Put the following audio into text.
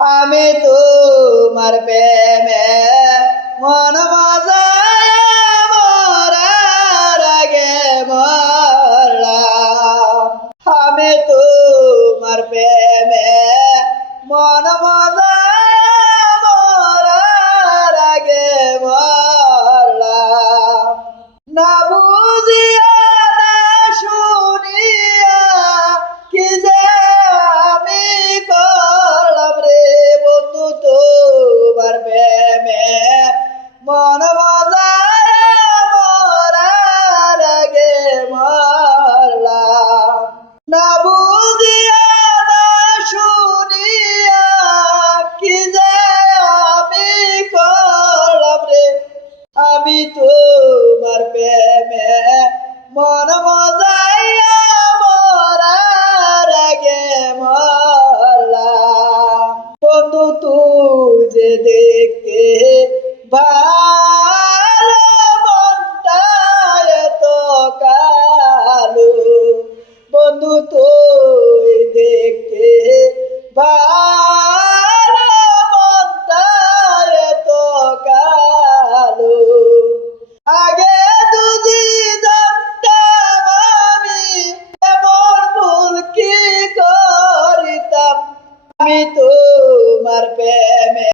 আমি তোমার প্রেমে মন মজায় মরার আগে মরলাম। আমি তোমার প্রেমে মন মজায় মরার আগে মরলাম। না বুঝিয়া না শুনিয়া কি যে আমি করলাম রে বন্ধু তোমার প্রেমে মন মজায় মরার আগে মরলাম। না বুঝিয়া না শুনিয়া কি যে আমি করলাম রে আমি তোমার প্রেমে মন মজাইয়া মরার আগে মরলাম। বন্ধু তুই যে দেখতে